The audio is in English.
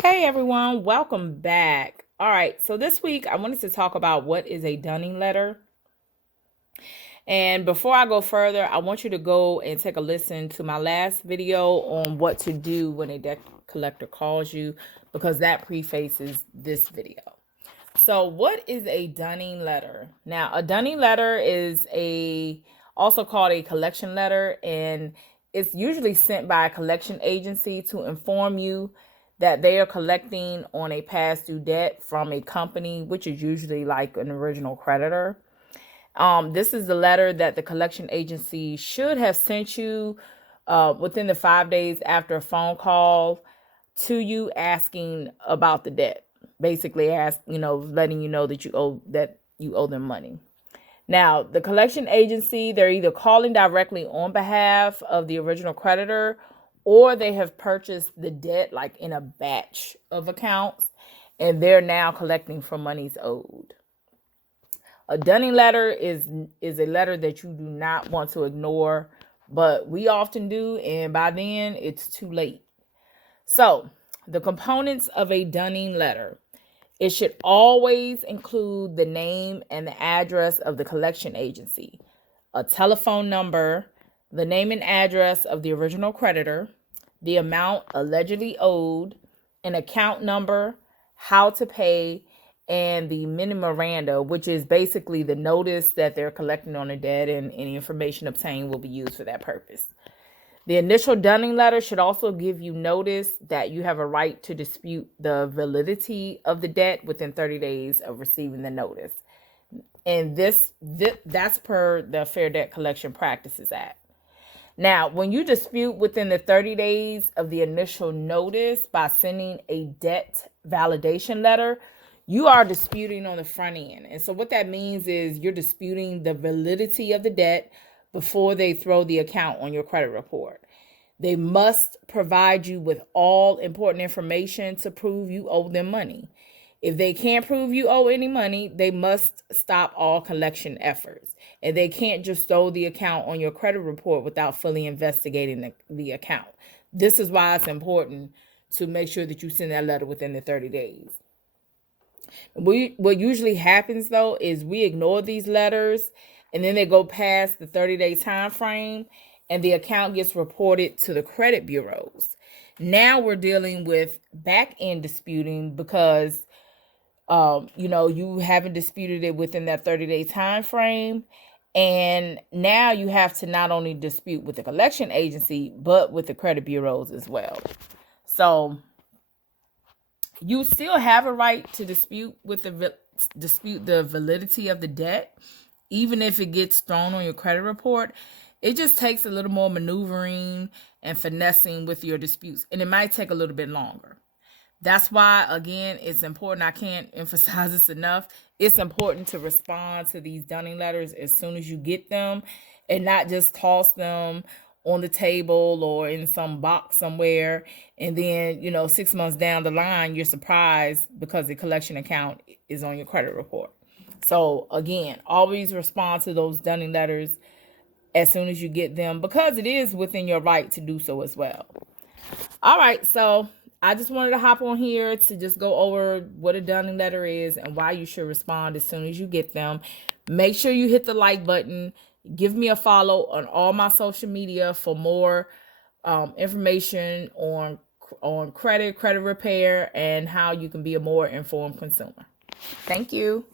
Hey everyone, welcome back. All right, so this week I wanted to talk about what is a dunning letter. And before I go further, I want you to go and take a listen to my last video on what to do when a debt collector calls you, because that prefaces this video. So what is a dunning letter? Now, a dunning letter is also called a collection letter, and it's usually sent by a collection agency to inform you that they are collecting on a past due debt from a company, which is usually like an original creditor. This is the letter that the collection agency should have sent you within the 5 days after a phone call to you asking about the debt. Basically, letting you know that you owe them money. Now, the collection agency, they're either calling directly on behalf of the original creditor, or they have purchased the debt like in a batch of accounts, and they're now collecting for monies owed. A dunning letter is a letter that you do not want to ignore, but we often do, and by then it's too late. So, the components of a dunning letter. It should always include the name and the address of the collection agency, a telephone number, the name and address of the original creditor, the amount allegedly owed, an account number, how to pay, and the memoranda, which is basically the notice that they're collecting on a debt, and any information obtained will be used for that purpose. The initial dunning letter should also give you notice that you have a right to dispute the validity of the debt within 30 days of receiving the notice. And that's per the Fair Debt Collection Practices Act. Now, when you dispute within the 30 days of the initial notice by sending a debt validation letter, you are disputing on the front end. And so what that means is you're disputing the validity of the debt before they throw the account on your credit report. They must provide you with all important information to prove you owe them money. If they can't prove you owe any money, they must stop all collection efforts. And they can't just throw the account on your credit report without fully investigating the account. This is why it's important to make sure that you send that letter within the 30 days. What usually happens, though, is we ignore these letters, and then they go past the 30-day time frame, and the account gets reported to the credit bureaus. Now we're dealing with back-end disputing because you haven't disputed it within that 30-day time frame. And now you have to not only dispute with the collection agency, but with the credit bureaus as well. So you still have a right to dispute the validity of the debt, even if it gets thrown on your credit report. It just takes a little more maneuvering and finessing with your disputes, and it might take a little bit longer. That's why, again, it's important. I can't emphasize this enough. It's important to respond to these dunning letters as soon as you get them, and not just toss them on the table or in some box somewhere. And then, 6 months down the line, you're surprised because the collection account is on your credit report. So again, always respond to those dunning letters as soon as you get them, because it is within your right to do so as well. All right, so I just wanted to hop on here to just go over what a dunning letter is and why you should respond as soon as you get them. Make sure you hit the like button. Give me a follow on all my social media for more information on credit repair, and how you can be a more informed consumer. Thank you.